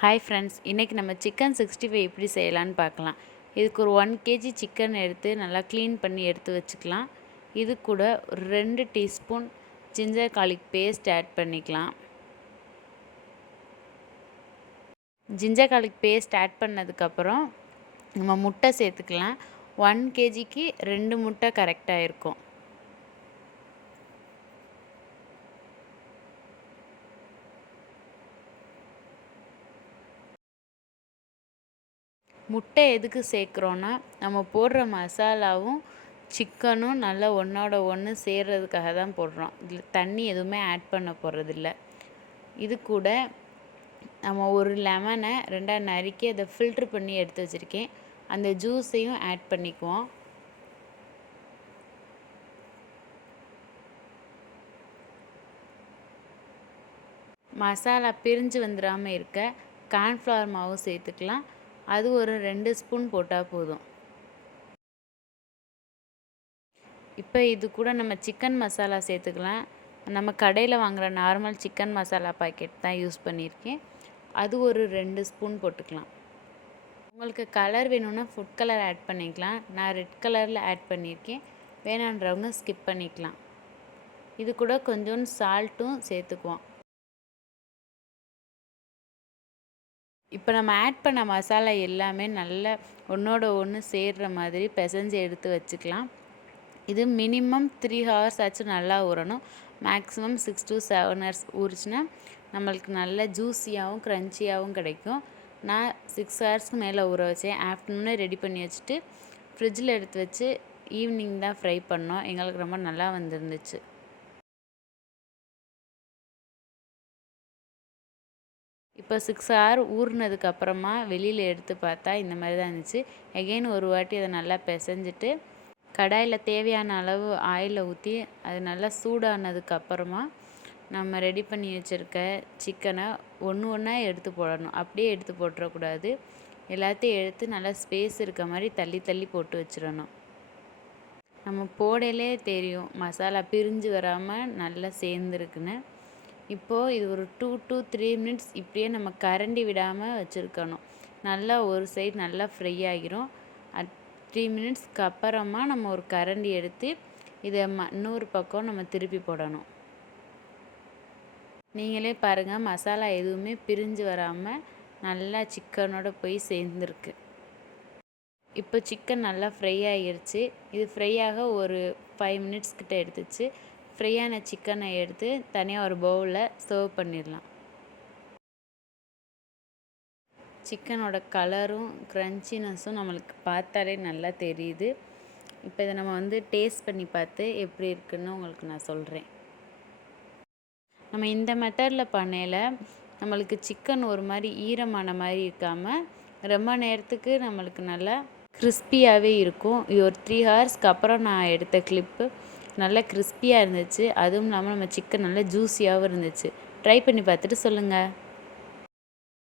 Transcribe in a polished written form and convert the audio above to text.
Hi friends, இன்றைக்கி நம்ம chicken 65 எப்படி செய்யலான்னு பார்க்கலாம். இதுக்கு ஒரு 1 கேஜி சிக்கன் எடுத்து நல்லா க்ளீன் பண்ணி எடுத்து வச்சுக்கலாம். இது கூட ஒரு 2 teaspoon ginger garlic paste add பண்ணிக்கலாம். ஜிஞ்சர் கார்லிக் பேஸ்ட் ஆட் பண்ணதுக்கப்புறம் நம்ம முட்டை சேர்த்துக்கலாம். 1 கேஜிக்கு 2 முட்டை கரெக்டாக இருக்கும். முட்டை எதுக்கு சேர்க்குறோன்னா, நம்ம போடுற மசாலாவும் சிக்கனும் நல்லா ஒன்றோட ஒன்று சேர்றதுக்காக தான் போடுறோம். இதில் தண்ணி எதுவுமே ஆட் பண்ண போகிறதில்ல. இது கூட நம்ம ஒரு லெமனை 2ஆக நறுக்கி அதை ஃபில்ட்ரு பண்ணி எடுத்து வச்சுருக்கேன். அந்த ஜூஸையும் ஆட் பண்ணிக்குவோம். மசாலா பிரிஞ்சு வந்துடாமல் இருக்க கார்ன்ஃப்ளவர் மாவு சேர்த்துக்கலாம். அது ஒரு 2 ஸ்பூன் போட்டால் போதும். இப்போ இது கூட நம்ம சிக்கன் மசாலா சேர்த்துக்கலாம். நம்ம கடையில் வாங்குகிற நார்மல் சிக்கன் மசாலா பாக்கெட் தான் யூஸ் பண்ணியிருக்கேன். அது ஒரு 2 ஸ்பூன் போட்டுக்கலாம். உங்களுக்கு கலர் வேணும்னா ஃபுட் கலர் ஆட் பண்ணிக்கலாம். நான் ரெட் கலரில் ஆட் பண்ணியிருக்கேன். வேணான்றவங்க ஸ்கிப் பண்ணிக்கலாம். இது கூட கொஞ்சோண்டு சால்ட்டும் சேர்த்துக்குவோம். இப்போ நம்ம ஆட் பண்ண மசாலா எல்லாமே நல்லா ஒன்றோட ஒன்று சேர்கிற மாதிரி பிசைஞ்சு எடுத்து வச்சுக்கலாம். இது மினிமம் 3 ஹவர்ஸ் ஆச்சும் நல்லா ஊறணும். மேக்ஸிமம் 6 to 7 ஹவர்ஸ் ஊறிச்சுன்னா நம்மளுக்கு நல்ல ஜூஸியாகவும் க்ரன்ச்சியாகவும் கிடைக்கும். நான் 6 ஹவர்ஸ்க்கு மேலே ஊற வச்சேன். ஆஃப்டர்நூனே ரெடி பண்ணி வச்சுட்டு ஃப்ரிட்ஜில் எடுத்து வச்சு ஈவினிங் தான் ஃப்ரை பண்ணோம். எங்களுக்கு ரொம்ப நல்லா வந்துருந்துச்சு. இப்போ 6 ஹவர் ஊறினதுக்கப்புறமா வெளியில் எடுத்து பார்த்தா இந்த மாதிரி தான் இருந்துச்சு. எகெயின் ஒரு வாட்டி அதை நல்லா பிசைஞ்சிட்டு கடாயில் தேவையான அளவு ஆயிலை ஊற்றி அது நல்லா சூடானதுக்கப்புறமா நம்ம ரெடி பண்ணி வச்சுருக்க சிக்கனை ஒன்று ஒன்றா எடுத்து போடணும். அப்படியே எடுத்து போட்டுறக்கூடாது. எல்லாத்தையும் எடுத்து நல்லா ஸ்பேஸ் இருக்க மாதிரி தள்ளி தள்ளி போட்டு வச்சிடணும். நம்ம போடையிலே தெரியும் மசாலா பிரிஞ்சு வராமல் நல்லா சேர்ந்துருக்குன்னு. இப்போது இது ஒரு 2 to 3 மினிட்ஸ் இப்படியே நம்ம கரண்டி விடாமல் வச்சுருக்கணும். நல்லா ஒரு சைடு நல்லா ஃப்ரை ஆகிரும். 3 மினிட்ஸ்க்கு அப்புறமா நம்ம ஒரு கரண்டி எடுத்து இதை இன்னொரு பக்கம் நம்ம திருப்பி போடணும். நீங்களே பாருங்கள், மசாலா எதுவுமே பிரிஞ்சு வராமல் நல்லா சிக்கனோட போய் சேர்ந்துருக்கு. இப்போ சிக்கன் நல்லா ஃப்ரை ஆகிருச்சு. இது ஃப்ரை ஆக ஒரு 5 மினிட்ஸ் கிட்ட எடுத்துச்சு. ஃப்ரையான சிக்கனை எடுத்து தனியாக ஒரு பவுலில் சர்வ் பண்ணிடலாம். சிக்கனோட கலரும் க்ரன்ச்சினஸும் நம்மளுக்கு பார்த்தாலே நல்லா தெரியுது. இப்போ இதை நம்ம டேஸ்ட் பண்ணி பார்த்து எப்படி இருக்குன்னு உங்களுக்கு நான் சொல்கிறேன். நம்ம இந்த மெத்தடில் பண்ணையில் நம்மளுக்கு சிக்கன் ஒரு மாதிரி ஈரமான மாதிரி இருக்காமல் ரொம்ப நேரத்துக்கு நம்மளுக்கு நல்லா கிறிஸ்பியாகவே இருக்கும். இது ஒரு 3 ஹவர்ஸ்க்கு அப்புறம் நான் எடுத்த கிளிப்பு. நல்லா கிறிஸ்பியாக இருந்துச்சு. அதுவும் இல்லாமல் நம்ம சிக்கன் நல்லா ஜூஸியாகவும் இருந்துச்சு. ட்ரை பண்ணி பார்த்துட்டு சொல்லுங்கள்.